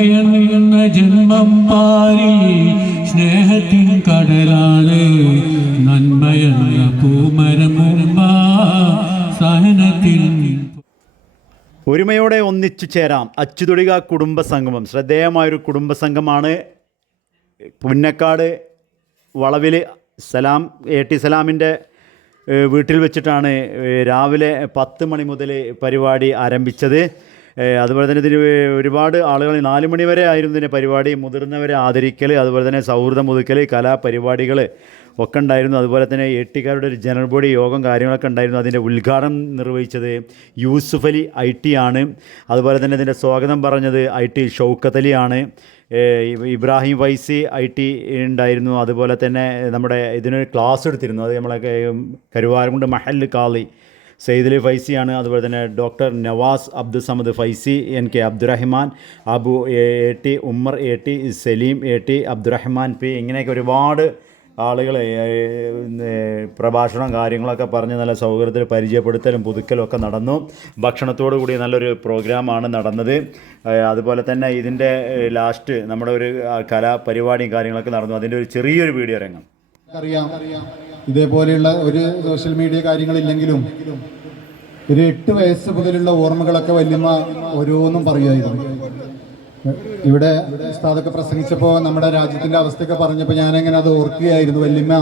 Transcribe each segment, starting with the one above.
നന്മയെന്ന ജന്മം പാരി സ്നേഹത്തിൻ കടലാണ് നന്മയെന്ന പൂമരമുമ്പ സഹനത്തിൻ ഒരുമയോടെ ഒന്നിച്ചു ചേരാം അച്ചുതൊടിക കുടുംബ സംഗമം ശ്രദ്ധേയമായൊരു കുടുംബ സംഘമാണ് പുന്നക്കാട് വളവിൽ സലാം എ ടി സലാമിന്റെ വീട്ടിൽ വെച്ചിട്ടാണ് രാവിലെ പത്ത് മണി മുതൽ പരിപാടി ആരംഭിച്ചത്. അതുപോലെ തന്നെ ഇതിന് ഒരുപാട് ആളുകൾ നാല് മണി വരെ ആയിരുന്നു ഇതിന്റെ പരിപാടി. മുതിർന്നവരെ ആദരിക്കൽ അതുപോലെ തന്നെ സൗഹൃദം മുതുക്കൽ കലാപരിപാടികൾ ഒക്കെ ഉണ്ടായിരുന്നു. അതുപോലെ തന്നെ എട്ടിക്കാരുടെ ഒരു ജനറൽ ബോഡി യോഗം കാര്യങ്ങളൊക്കെ ഉണ്ടായിരുന്നു. അതിന്റെ ഉദ്ഘാടനം നിർവഹിച്ചത് യൂസുഫ് അലി ഐ ടി ആണ്. അതുപോലെ തന്നെ ഇതിന്റെ സ്വാഗതം പറഞ്ഞത് ഐ ടി ഷൗക്കത്ത് അലി ആണ്. ഇബ്രാഹിം വൈസി ഐ ടി ഉണ്ടായിരുന്നു. അതുപോലെ തന്നെ നമ്മുടെ ഇതിനൊരു ക്ലാസ് എടുത്തിരുന്നു. അത് നമ്മളെ കരുവാരമുണ്ട് മഹൽ കാളി. സെയ്ദ് അലി ഫൈസിയാണ് അതുപോലെ തന്നെ doctor Navas Abdul Samad Faizy N K Abdurahman Abu A T Ummer A T Saleem A T Abdurahman P ഇങ്ങനെയൊക്കെ ഒരുപാട് ആളുകൾ പ്രഭാഷണം കാര്യങ്ങളൊക്കെ പറഞ്ഞ് നല്ല സൗഹൃദത്തിൽ പരിചയപ്പെടുത്തലും പുതുക്കലും ഒക്കെ നടന്നു. ഭക്ഷണത്തോടു കൂടി നല്ലൊരു പ്രോഗ്രാമാണ് നടന്നത്. അതുപോലെ തന്നെ ഇതിന്റെ ലാസ്റ്റ് നമ്മുടെ ഒരു കലാപരിപാടിയും കാര്യങ്ങളൊക്കെ നടന്നു. അതിന്റെ ഒരു ചെറിയൊരു വീഡിയോ രംഗം. അറിയാം. ഇതേപോലെയുള്ള ഒരു സോഷ്യൽ മീഡിയ കാര്യങ്ങളില്ലെങ്കിലും ഒരു എട്ട് വയസ്സ് മുതലുള്ള ഓർമ്മകളൊക്കെ വല്യമ്മ ഓരോന്നും പറയുമായിരുന്നു. ഇവിടെ ഉസ്താദൊക്കെ പ്രസംഗിച്ചപ്പോൾ നമ്മുടെ രാജ്യത്തിന്റെ അവസ്ഥയൊക്കെ പറഞ്ഞപ്പോൾ ഞാനെങ്ങനെ അത് ഓർക്കുകയായിരുന്നു. വല്യമ്മ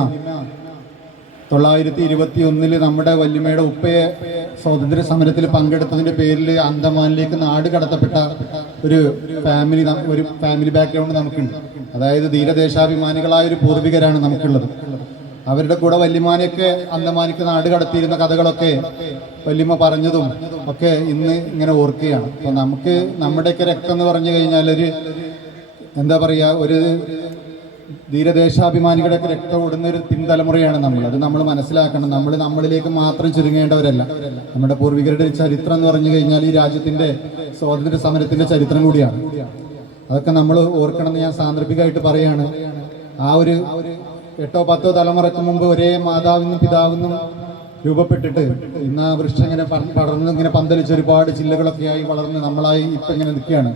തൊള്ളായിരത്തി ഇരുപത്തി ഒന്നിൽ നമ്മുടെ വല്യമ്മയുടെ ഉപ്പയെ സ്വാതന്ത്ര്യ സമരത്തിൽ പങ്കെടുത്തതിന്റെ പേരിൽ അന്തമാനിലേക്ക് നാട് കടത്തപ്പെട്ട ഒരു ഫാമിലി ഒരു ഫാമിലി ബാക്ക്ഗ്രൗണ്ട് നമുക്കുണ്ട്. അതായത് ധീരദേശാഭിമാനികളായ ഒരു പൂർവികരാണ് നമുക്കുള്ളത്. അവരുടെ കൂടെ വല്യമാനെയൊക്കെ അന്തമാനിക്ക് നാട് കടത്തിയിരുന്ന കഥകളൊക്കെ വല്യമ്മ പറഞ്ഞതും ഒക്കെ ഇന്ന് ഇങ്ങനെ ഓർക്കുകയാണ്. അപ്പൊ നമുക്ക് നമ്മുടെയൊക്കെ രക്തം എന്ന് പറഞ്ഞു കഴിഞ്ഞാൽ ഒരു എന്താ പറയാ ഒരു ധീരദേശാഭിമാനികളുടെ രക്തം ഓടുന്ന ഒരു പിൻതലമുറയാണ് നമ്മൾ. അത് നമ്മൾ മനസ്സിലാക്കണം. നമ്മൾ നമ്മളിലേക്ക് മാത്രം ചുരുങ്ങേണ്ടവരല്ല. നമ്മുടെ പൂർവികരുടെ ചരിത്രം എന്ന് പറഞ്ഞു കഴിഞ്ഞാൽ ഈ രാജ്യത്തിന്റെ സ്വാതന്ത്ര്യ സമരത്തിന്റെ ചരിത്രം കൂടിയാണ്. അതൊക്കെ നമ്മൾ ഓർക്കണം എന്ന് ഞാൻ സാന്ദർഭികമായിട്ട് പറയാണ്. ആ ഒരു എട്ടോ പത്തോ തലമുറയ്ക്ക് മുമ്പ് ഒരേ മാതാവിനും പിതാവിനും രൂപപ്പെട്ടിട്ട് ഇന്ന് ആ വൃക്ഷം ഇങ്ങനെ പടർന്ന് ഇങ്ങനെ പന്തലിച്ച് ഒരുപാട് ജില്ലകളൊക്കെ ആയി വളർന്ന് നമ്മളായി ഇപ്പം ഇങ്ങനെ നിൽക്കുകയാണ്.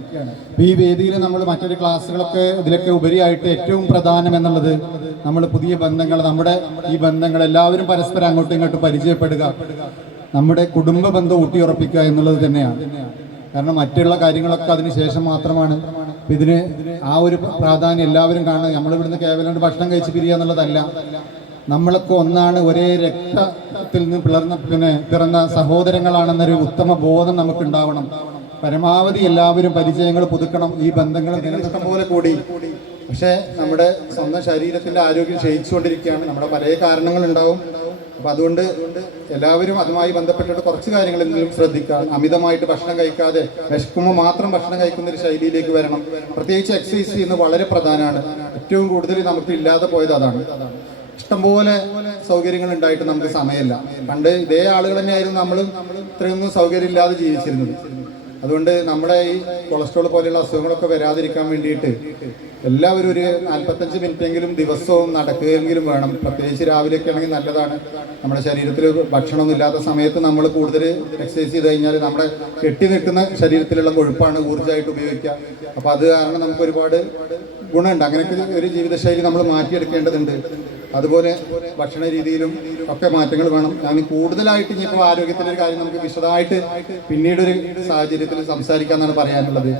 അപ്പം ഈ വേദിയിൽ നമ്മൾ മറ്റൊരു ക്ലാസ്സുകളൊക്കെ ഇതിലൊക്കെ ഉപരിയായിട്ട് ഏറ്റവും പ്രധാനം എന്നുള്ളത് നമ്മൾ പുതിയ ബന്ധങ്ങൾ നമ്മുടെ ഈ ബന്ധങ്ങൾ എല്ലാവരും പരസ്പരം അങ്ങോട്ടും ഇങ്ങോട്ടും പരിചയപ്പെടുക നമ്മുടെ കുടുംബ ബന്ധം ഊട്ടിയുറപ്പിക്കുക എന്നുള്ളത് തന്നെയാണ്. കാരണം മറ്റുള്ള കാര്യങ്ങളൊക്കെ അതിന് ശേഷം മാത്രമാണ് ഇതിന് ആ ഒരു പ്രാധാന്യം എല്ലാവരും കാണുന്നത്. നമ്മൾ ഇവിടുന്ന് കേവലം ഭക്ഷണം കഴിച്ച് പിരിയുക എന്നുള്ളതല്ല. നമ്മളൊക്കെ ഒന്നാണ് ഒരേ രക്തത്തിൽ നിന്ന് പിളർന്ന പിന്നെ പിറന്ന സഹോദരങ്ങളാണെന്നൊരു ഉത്തമ ബോധം നമുക്ക് ഉണ്ടാവണം പരമാവധി എല്ലാവരും പരിചയങ്ങൾ പുതുക്കണം. ഈ ബന്ധങ്ങൾ നിലനിർത്തം പോലെ കൂടി. പക്ഷേ നമ്മുടെ സ്വന്തം ശരീരത്തിന്റെ ആരോഗ്യം ക്ഷയിച്ചുകൊണ്ടിരിക്കുകയാണ്. നമ്മുടെ പല കാരണങ്ങളുണ്ടാവും. അപ്പൊ അതുകൊണ്ട് എല്ലാവരും അതുമായി ബന്ധപ്പെട്ടിട്ട് കുറച്ച് കാര്യങ്ങൾ കാര്യങ്ങളെങ്കിലും ശ്രദ്ധിക്കുക. അമിതമായിട്ട് ഭക്ഷണം കഴിക്കാതെ വിശക്കുമ്പോൾ മാത്രം ഭക്ഷണം കഴിക്കുന്ന ഒരു ശൈലിയിലേക്ക് വരണം. പ്രത്യേകിച്ച് എക്സസൈസ് ചെയ്യുന്നത് വളരെ പ്രധാനമാണ്. ഏറ്റവും കൂടുതൽ നമുക്ക് ഇല്ലാതെ പോയത് അതാണ്. ഇഷ്ടംപോലെ സൗകര്യങ്ങൾ ഉണ്ടായിട്ട് നമുക്ക് സമയമില്ല. പണ്ട് ഇതേ ആളുകൾ തന്നെയായിരുന്നു നമ്മളും ഇത്രയൊന്നും സൗകര്യം ഇല്ലാതെ ജീവിച്ചിരുന്നത്. അതുകൊണ്ട് നമ്മുടെ ഈ കൊളസ്ട്രോൾ പോലെയുള്ള അസുഖങ്ങളൊക്കെ വരാതിരിക്കാൻ വേണ്ടിയിട്ട് എല്ലാവരും ഒരു നാൽപ്പത്തഞ്ച് മിനിറ്റെങ്കിലും ദിവസവും നടക്കുകയെങ്കിലും വേണം. പ്രത്യേകിച്ച് രാവിലെയൊക്കെ ആണെങ്കിൽ നല്ലതാണ്. നമ്മുടെ ശരീരത്തിൽ ഭക്ഷണമൊന്നും ഇല്ലാത്ത സമയത്ത് നമ്മൾ കൂടുതൽ എക്സസൈസ് ചെയ്ത് കഴിഞ്ഞാൽ നമ്മുടെ കെട്ടി നിൽക്കുന്ന ശരീരത്തിലുള്ള കൊഴുപ്പാണ് ഊർജമായിട്ട് ഉപയോഗിക്കുക. അപ്പോൾ അത് കാരണം നമുക്ക് ഒരുപാട് ഗുണമുണ്ട്. അങ്ങനെയൊക്കെ ഒരു ജീവിതശൈലി നമ്മൾ മാറ്റിയെടുക്കേണ്ടതുണ്ട്. അതുപോലെ ഭക്ഷണ രീതിയിലും ഒക്കെ മാറ്റങ്ങൾ വേണം. ഞാൻ കൂടുതലായിട്ട് ഇനിയിപ്പോൾ ആരോഗ്യത്തിന്റെ ഒരു കാര്യം നമുക്ക് വിശദമായിട്ട് പിന്നീട് ഒരു സാഹചര്യത്തിൽ സംസാരിക്കാമെന്നാണ് പറയാനുള്ളത്.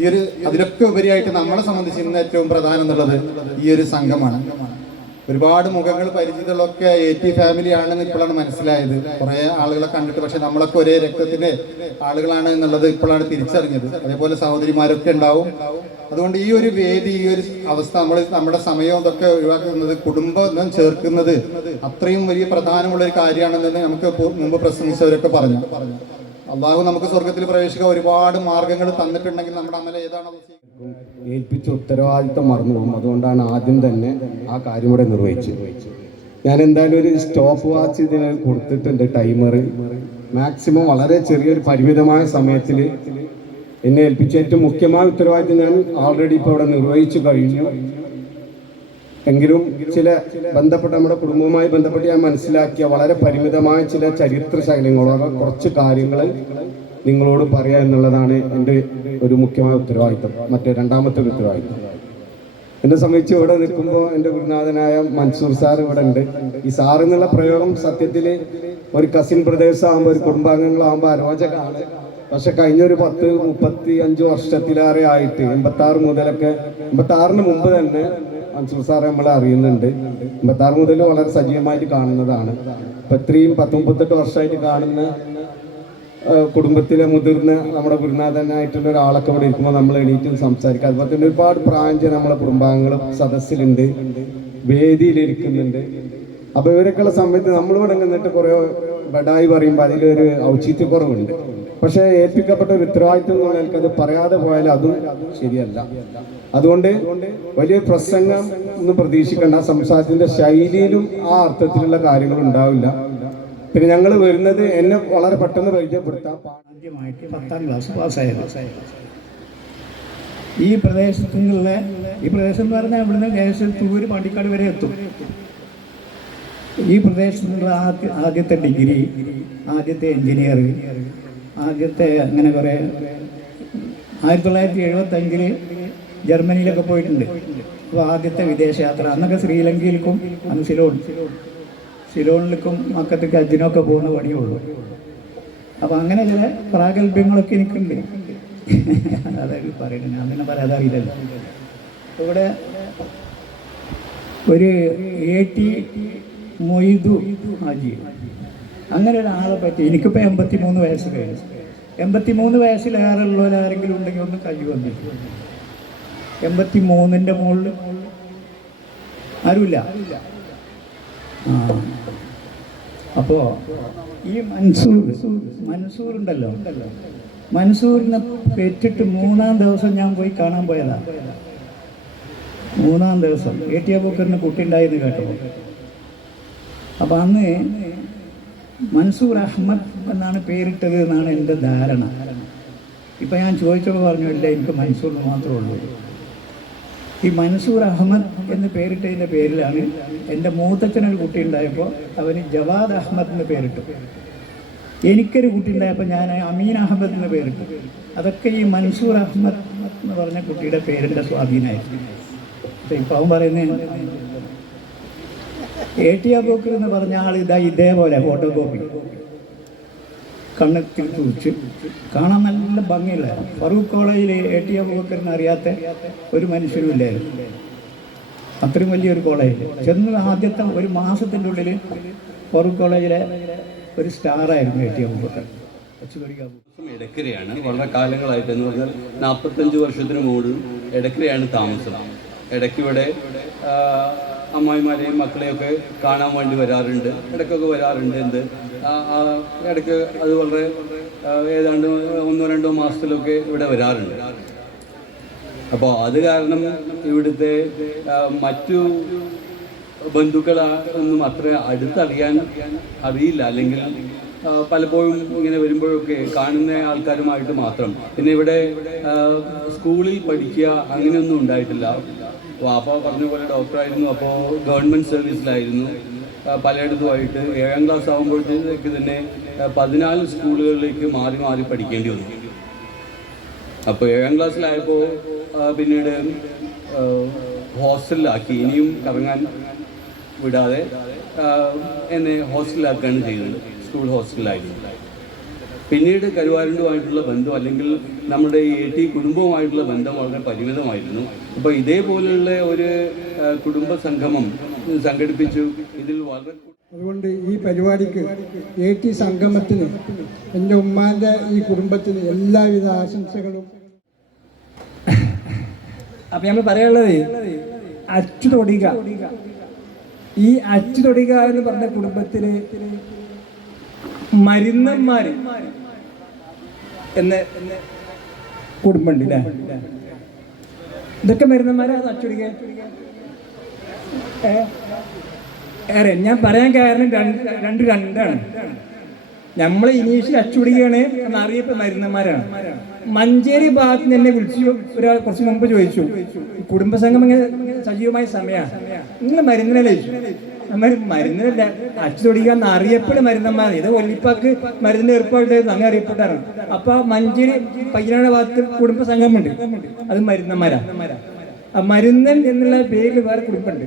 ഈ ഒരു അതിലൊക്കെ ഉപരിയായിട്ട് നമ്മളെ സംബന്ധിച്ച് ഇന്ന് ഏറ്റവും പ്രധാനം എന്നുള്ളത് ഈ ഒരു സംഘമാണ്. ഒരുപാട് മുഖങ്ങൾ പരിചിതങ്ങളൊക്കെ എ ടി ഫാമിലി ആണെന്ന് ഇപ്പോഴാണ് മനസ്സിലായത്. കുറെ ആളുകളെ കണ്ടിട്ട് പക്ഷെ നമ്മളൊക്കെ ഒരേ രക്തത്തിന്റെ ആളുകളാണ് എന്നുള്ളത് ഇപ്പോഴാണ് തിരിച്ചറിഞ്ഞത്. അതേപോലെ സഹോദരിമാരൊക്കെ ഉണ്ടാവും. അതുകൊണ്ട് ഈ ഒരു വേദി ഈ ഒരു അവസ്ഥ നമ്മൾ നമ്മുടെ സമയവും ഇതൊക്കെ ഒഴിവാക്കുന്നത് കുടുംബം ചേർക്കുന്നത് അത്രയും വലിയ പ്രധാനമുള്ള ഒരു കാര്യമാണെന്ന് നമുക്ക് മുമ്പ് പ്രസംഗിച്ചവരൊക്കെ പറഞ്ഞു. അള്ളാഹു നമുക്ക് സ്വർഗത്തിൽ പ്രവേശിക്കാൻ ഒരുപാട് മാർഗങ്ങൾ തന്നിട്ടുണ്ടെങ്കിൽ നമ്മുടെ അമല ഏതാണോ ഏൽപ്പിച്ച ഉത്തരവാദിത്തം മറന്നു പോകും. അതുകൊണ്ടാണ് ആദ്യം തന്നെ ആ കാര്യം ഇവിടെ നിർവഹിച്ചത്. ഞാൻ എന്തായാലും ഒരു സ്റ്റോപ്പ് വാച്ച് ഇതിന് കൊടുത്തിട്ടുണ്ട് ടൈമർ മാക്സിമം വളരെ ചെറിയൊരു പരിമിതമായ സമയത്തിൽ എന്നെ ഏൽപ്പിച്ച ഏറ്റവും മുഖ്യമായ ഉത്തരവാദിത്തം ഞാൻ ഓൾറെഡി ഇപ്പോൾ അവിടെ നിർവഹിച്ചു കഴിഞ്ഞു. എങ്കിലും ചില ബന്ധപ്പെട്ട നമ്മുടെ കുടുംബവുമായി ബന്ധപ്പെട്ട് ഞാൻ മനസ്സിലാക്കിയ വളരെ പരിമിതമായ ചില ചരിത്ര ശകലങ്ങളോ കുറച്ച് കാര്യങ്ങൾ നിങ്ങളോട് പറയാ എന്നുള്ളതാണ് എന്റെ ഒരു മുഖ്യമായ ഉത്തരവാദിത്തം മറ്റേ രണ്ടാമത്തെ ഒരു ഉത്തരവാദിത്തം. എന്നെ സംബന്ധിച്ച് ഇവിടെ നിൽക്കുമ്പോൾ എന്റെ ഗുരുനാഥനായ മൻസൂർ സാർ ഇവിടെ ഉണ്ട്. ഈ സാർ എന്നുള്ള പ്രയോഗം സത്യത്തിൽ ഒരു കസിൻ പ്രദേശമാകുമ്പോൾ ഒരു കുടുംബാംഗങ്ങളാകുമ്പോൾ അരോചകമാണ്. പക്ഷെ കഴിഞ്ഞൊരു പത്ത് മുപ്പത്തി അഞ്ച് വർഷത്തിലേറെ ആയിട്ട് എൺപത്തി ആറ് മുതലൊക്കെ എൺപത്തി ആറിന് മുമ്പ് തന്നെ മൻസൂർ സാറെ നമ്മൾ അറിയുന്നുണ്ട്. എൺപത്തി ആറ് മുതൽ വളരെ സജീവമായിട്ട് കാണുന്നതാണ്. ഇപ്പൊ ഇത്രയും പത്ത് മുപ്പത്തെട്ട് വർഷമായിട്ട് കാണുന്ന കുടുംബത്തിലെ മുതിർന്ന നമ്മുടെ ഗുരുനാഥനായിട്ടുള്ള ഒരാളൊക്കെ ഇവിടെ ഇരിക്കുമ്പോൾ നമ്മൾ എണീറ്റ് സംസാരിക്കുക അതുപോലെ തന്നെ ഒരുപാട് നമ്മുടെ നമ്മളെ കുടുംബാംഗങ്ങളും സദസ്സിലുണ്ട്. വേദിയിലിരിക്കുന്നുണ്ട്. അപ്പോൾ ഇവരൊക്കെയുള്ള സമയത്ത് നമ്മൾ ഇവിടെ നിന്നിട്ട് കുറെ ബഡായി പറയുമ്പോൾ അതിലൊരു ഔചിത്യക്കുറവുണ്ട്. പക്ഷേ ഏൽപ്പിക്കപ്പെട്ട ഒരു ഉത്തരവാദിത്വം എന്ന് പറഞ്ഞാൽ അത് പറയാതെ പോയാൽ അതും ശരിയല്ല. അതുകൊണ്ട് വലിയ പ്രസംഗം ഒന്നും പ്രതീക്ഷിക്കേണ്ട. സംസാരത്തിന്റെ ശൈലിയിലും ആ അർത്ഥത്തിലുള്ള കാര്യങ്ങൾ ഉണ്ടാവില്ല. പിന്നെ ഞങ്ങൾ വരുന്നത് എന്നെ വളരെ പെട്ടെന്ന് പരിചയപ്പെടുത്താം. ആദ്യമായിട്ട് പത്താം ക്ലാസ് പാസ്സായത്. ഈ പ്രദേശത്തുള്ള ഈ പ്രദേശം എന്ന് പറഞ്ഞാൽ ഇവിടുന്ന് ദേശം തൂര് പാണ്ടിക്കാട് വരെ എത്തും. ഈ പ്രദേശത്തുള്ള ആദ്യ ആദ്യത്തെ ഡിഗ്രി ആദ്യത്തെ എഞ്ചിനീയർ ആദ്യത്തെ അങ്ങനെ കുറേ ആയിരത്തി തൊള്ളായിരത്തി എഴുപത്തഞ്ചിൽ ജർമ്മനിയിലൊക്കെ പോയിട്ടുണ്ട്. അപ്പോൾ ആദ്യത്തെ വിദേശയാത്ര അന്നൊക്കെ ശ്രീലങ്കയിലേക്കും അന്ന് സിലോണിലേക്കും മക്കത്തേക്ക് അജിനൊക്കെ പോകുന്ന പണിയുള്ളൂ. അപ്പം അങ്ങനെ ചില പ്രാഗൽഭ്യങ്ങളൊക്കെ എനിക്കുണ്ട്. അതായത് പറയുന്നത്. ഞാൻ പിന്നെ പറയാതെ അറിയില്ലല്ലോ. ഇവിടെ ഒരു എ ടി മൊയ്തു ഹാജി. അങ്ങനെ ഒരാളെ പറ്റി എനിക്കിപ്പോൾ എൺപത്തി മൂന്ന് വയസ്സ് കഴിഞ്ഞു. എൺപത്തി മൂന്ന് വയസ്സിലേറെ ഉള്ളവർ ആരെങ്കിലും ഉണ്ടെങ്കിൽ ഒന്ന് കൈ വന്നില്ല എൺപത്തി മൂന്നിന്റെ മുകളിൽ ആരുമില്ല? ആ. അപ്പോൾ ഈ മൻസൂർ മൻസൂർ ഉണ്ടല്ലോ മൻസൂറിനെ പെറ്റിട്ട് മൂന്നാം ദിവസം ഞാൻ പോയി കാണാൻ പോയതാ. മൂന്നാം ദിവസം. എ ടി അബൂക്കറിന് കുട്ടി ഉണ്ടായെന്ന് കേട്ടോ അപ്പം അന്ന് മൻസൂർ അഹമ്മദ് എന്നാണ് പേരിട്ടത് എന്നാണ് എന്റെ ധാരണ. ഇപ്പം ഞാൻ ചോദിച്ചപ്പോൾ പറഞ്ഞു ഇല്ല എനിക്ക് മൻസൂർ മാത്രമേ ഉള്ളൂ. ഈ മൻസൂർ അഹമ്മദ് എന്ന് പേരിട്ടതിന്റെ പേരിലാണ് എന്റെ മൂത്തച്ഛനൊരു കുട്ടി ഉണ്ടായപ്പോൾ അവന് ജവാദ് അഹമ്മദ് എന്ന് പേരിട്ടു. എനിക്കൊരു കുട്ടി ഉണ്ടായപ്പോൾ ഞാൻ അമീൻ അഹമ്മദ് എന്ന് പേരിട്ടു. അതൊക്കെ ഈ മൻസൂർ അഹമ്മദ് എന്ന് പറഞ്ഞ കുട്ടിയുടെ പേരിന്റെ സ്വാധീനമായിരുന്നു. അപ്പം ഇപ്പം അവൻ പറയുന്നത് എ ടി അബൂക്കർ എന്ന് പറഞ്ഞ ആൾ ഇതാ ഇതേപോലെ ഫോട്ടോ കോപ്പി കണ്ണത്തിൽ തുറിച്ച് കാണാൻ നല്ല ഭംഗിയുള്ള ഫറൂഖ് കോളേജിൽ എ ടി അബൂബക്കറിന് അറിയാത്ത ഒരു മനുഷ്യരും ഇല്ലായിരുന്നു. അത്രയും വലിയൊരു കോളേജിൽ ചെന്ന് ആദ്യത്തെ ഒരു മാസത്തിന്റെ ഉള്ളിൽ ഫറൂഖ് കോളേജിലെ ഒരു സ്റ്റാറായിരുന്നു എ ടി അബൂബക്കർ. എടക്കരയാണ്. വളരെ കാലങ്ങളായിട്ട് എന്ന് പറഞ്ഞാൽ നാൽപ്പത്തഞ്ച് വർഷത്തിന് മുകളിൽ എടക്കരയാണ് താമസം. ഇടയ്ക്കിവിടെ അമ്മായിമാരെയും മക്കളെയൊക്കെ കാണാൻ വേണ്ടി വരാറുണ്ട്. ഇടയ്ക്കൊക്കെ വരാറുണ്ട് എന്ത്. ഇടയ്ക്ക് അത് വളരെ ഏതാണ്ട് ഒന്നോ രണ്ടോ മാസത്തിലൊക്കെ ഇവിടെ വരാറുണ്ട്. അപ്പോൾ അത് കാരണം ഇവിടുത്തെ മറ്റു ബന്ധുക്കളെ ഒന്നും അത്ര അടുത്തറിയാൻ അറിയില്ല. അല്ലെങ്കിൽ പലപ്പോഴും ഇങ്ങനെ വരുമ്പോഴൊക്കെ കാണുന്ന ആൾക്കാരുമായിട്ട് മാത്രം. പിന്നെ ഇവിടെ സ്കൂളിൽ പഠിക്കുക അങ്ങനെയൊന്നും ഉണ്ടായിട്ടില്ല. വാപ്പ പറഞ്ഞ പോലെ ഡോക്ടറായിരുന്നു. അപ്പോൾ ഗവൺമെന്റ് സർവീസിലായിരുന്നു. പലയിടത്തുമായിട്ട് ഏഴാം ക്ലാസ് ആകുമ്പോഴത്തേക്ക് തന്നെ പതിനാല് സ്കൂളുകളിലേക്ക് മാറി മാറി പഠിക്കേണ്ടി വന്നു. അപ്പോൾ ഏഴാം ക്ലാസ്സിലായപ്പോൾ പിന്നീട് ഹോസ്റ്റലിലാക്കി. ഇനിയും കറങ്ങാൻ വിടാതെ എന്നെ ഹോസ്റ്റലിലാക്കുകയാണ് ചെയ്തത്. സ്കൂൾ ഹോസ്റ്റലിലായിരുന്നു. പിന്നീട് കരുവാരണ്ടുമായിട്ടുള്ള ബന്ധം അല്ലെങ്കിൽ നമ്മുടെ ഈ എ ടി കുടുംബവുമായിട്ടുള്ള ബന്ധം വളരെ പരിമിതമായിരുന്നു. അപ്പോൾ ഇതേപോലെയുള്ള ഒരു കുടുംബ സംഗമം സംഘടിപ്പിച്ചു. ഇതിൽ വളരെ അതുകൊണ്ട് ഈ പരിപാടിക്ക് എ ടി സംഗമത്തിന് എന്റെ ഉമ്മാന്റെ ഈ കുടുംബത്തിന് എല്ലാവിധ ആശംസകളും. അപ്പൊ നമ്മൾ പറയാനുള്ളത് അച്ചു തൊടിക. ഈ അച്ചു തൊടിക എന്ന് പറഞ്ഞ കുടുംബത്തിലെ മരുന്നന്മാര് എന്ന കുടുംബമുണ്ട് ഇതൊക്കെ മരുന്നന്മാരാ അത് അച്ചുടിക ഏ? ഏറെ ഞാൻ പറയാൻ കാരണം രണ്ട് രണ്ട് രണ്ടാണ്. നമ്മൾ ഇനീഷ്യൽ അച്ചുടികയാണ് എന്നറിയപ്പോ മരുന്നന്മാരാണ്. മഞ്ചേരി ഭാഗത്ത് നിന്ന് എന്നെ വിളിച്ചു ഒരാൾ കുറച്ച് മുമ്പ് ചോദിച്ചു. കുടുംബസംഗം ഇങ്ങനെ സജീവമായ സമയമാണ്. നിങ്ങൾ മരുന്നിനെ ചോദിച്ചു നമ്മൾ മരുന്നിനല്ല. അച്ചു തൊടിക്കാന്ന് അറിയപ്പെടും മരുന്നന്മാർ ഇത് ഒല്ലിപ്പാക്ക് മരുന്നിന്റെ ഏർപ്പാടുണ്ടായിരുന്നു അങ്ങനെ അറിയപ്പെട്ടാണ്. അപ്പൊ മഞ്ചേരി പയ്യനാട് ഭാഗത്ത് കുടുംബ സംഘമുണ്ട് അത് മരുന്നന്മാരാ മരുന്നൻ എന്നുള്ള പേരിൽ വേറെ കുടുംബമുണ്ട്.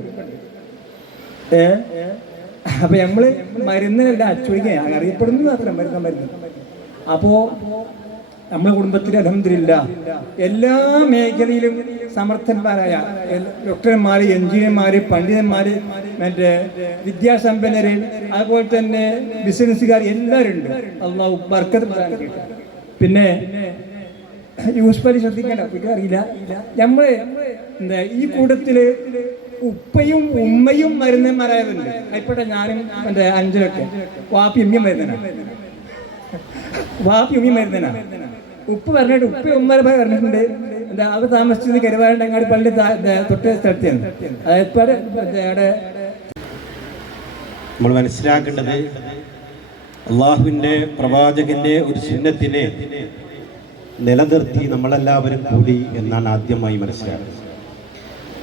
അപ്പൊ നമ്മൾ മരുന്നിനല്ല അച്ചുടിക്കാൻ അറിയപ്പെടുന്നത് മാത്രം മരുന്ന മരുന്ന്. അപ്പോ നമ്മുടെ കുടുംബത്തിൽ അലഹമില്ല എല്ലാ മേഖലയിലും സമർത്ഥന്മാരായ ഡോക്ടർമാർ ഡോക്ടർമാര് പണ്ഡിതന്മാർ മറ്റേ വിദ്യാസമ്പന്നര് അതുപോലെ തന്നെ ബിസിനസ്സുകാർ എല്ലാവരും ഉണ്ട് അള്ളാഹു ബർക്കത്ത്. പിന്നെ യൂസ്ഫലി ശ്രദ്ധിക്കേണ്ട എനിക്ക് അറിയില്ല. നമ്മൾ എന്താ ഈ കൂട്ടത്തിൽ ഉപ്പയും ഉമ്മയും മരുന്നന്മാരായതുണ്ട് ആയിക്കോട്ടെ ഞാനും എന്റെ അഞ്ചലൊക്കെ വാപ്പി ഉമ്മയും മരുന്നനാണ്. വാപ്പി ഉമ്മയും മരുന്നനാണ്. ഉപ്പ് പറഞ്ഞിട്ട് ഉപ്പ് ഉമ്മര പറഞ്ഞിട്ടുണ്ട്. എന്താ അവർ താമസിച്ചത് കരുവാരണ്ട് അങ്ങാടി പള്ളി തൊട്ട് സ്ഥലത്തെയാണ്. അവിടെ നമ്മൾ മനസ്സിലാക്കേണ്ടത് അള്ളാഹുവിന്റെ പ്രവാചകന്റെ ഒരു ചിഹ്നത്തിനെ നിലനിർത്തി നമ്മളെല്ലാവരും കൂടി എന്നാണ് ആദ്യമായി മനസ്സിലാക്കുന്നത്.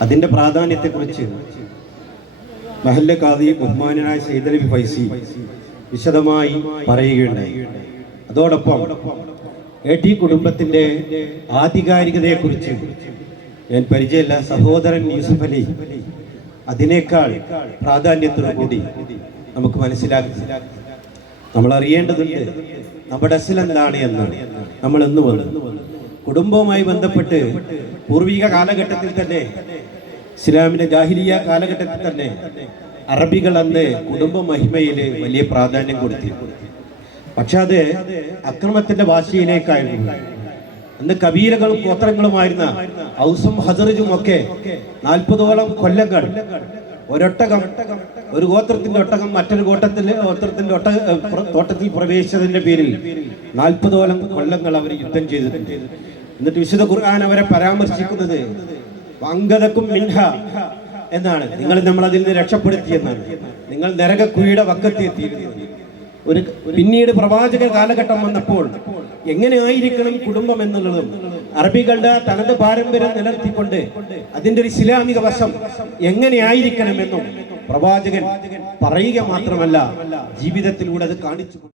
അതിന്റെ പ്രാധാന്യത്തെക്കുറിച്ച് മഹല്ല കാദി ബഹുമാനായ സൈദലബി ഫൈസി വിശദമായി പറയുകയുണ്ടായി. അതോടൊപ്പം എ കുടുംബത്തിന്റെ ആധികാരികതയെ ആധികാരികതയെക്കുറിച്ച് ഞാൻ പരിചയമില്ല. സഹോദരൻ യൂസുഫ് അലി അതിനേക്കാൾ പ്രാധാന്യത്തോടു കൂടി നമുക്ക് മനസ്സിലാക്കി. നമ്മൾ അറിയേണ്ടതുണ്ട് നമ്മുടെ അസിൽ എന്താണ് എന്ന് നമ്മൾ എന്ന് വന്നു. കുടുംബവുമായി ബന്ധപ്പെട്ട് പൂർവിക കാലഘട്ടത്തിൽ തന്നെ ഇസ്ലാമിന്റെ ജാഹിലിയ കാലഘട്ടത്തിൽ തന്നെ അറബികൾ അന്ന് കുടുംബ മഹിമയിൽ വലിയ പ്രാധാന്യം കൊടുത്തിരുന്നു. പക്ഷെ അത് അക്രമത്തിന്റെ ഭാഷയിലേക്കായിരുന്നു അന്ന് കബീരകളും ഗോത്രങ്ങളുമായിരുന്ന ഔസും ഹസറിജും ഒക്കെ നാൽപ്പതോളം കൊല്ലങ്ങൾ ഒരൊട്ടകം ഒരു ഗോത്രത്തിന്റെ ഒട്ടകം മറ്റൊരു ഗോത്രത്തിന്റെ ഗോത്രത്തിന്റെ ഒട്ട തോട്ടത്തിൽ പ്രവേശിച്ചതിന്റെ പേരിൽ നാൽപ്പതോളം കൊല്ലങ്ങൾ അവർ യുദ്ധം ചെയ്തിട്ടുണ്ട്. എന്നിട്ട് വിശുദ്ധ ഖുർആൻ അവരെ പരാമർശിക്കുന്നത് വങ്കതക്കും മിൻഹ എന്നാണ്. നിങ്ങൾ നമ്മൾ അതിൽ നിന്ന് രക്ഷപ്പെടുത്തിയെന്നാണ് നിങ്ങൾ നരകക്കുഴിയുടെ വക്കത്തെത്തിയിരുന്നു ഒരു പിന്നീട് പ്രവാചക കാലഘട്ടം വന്നപ്പോൾ എങ്ങനെയായിരിക്കണം കുടുംബം എന്നുള്ളതും അറബികളുടെ തനത് പാരമ്പര്യം നിലനിർത്തിക്കൊണ്ട് അതിന്റെ ഒരു ഇസ്ലാമിക വശം എങ്ങനെ ആയിരിക്കണമെന്നും പ്രവാചകൻ പറയുക മാത്രമല്ല ജീവിതത്തിലൂടെ അത് കാണിച്ചു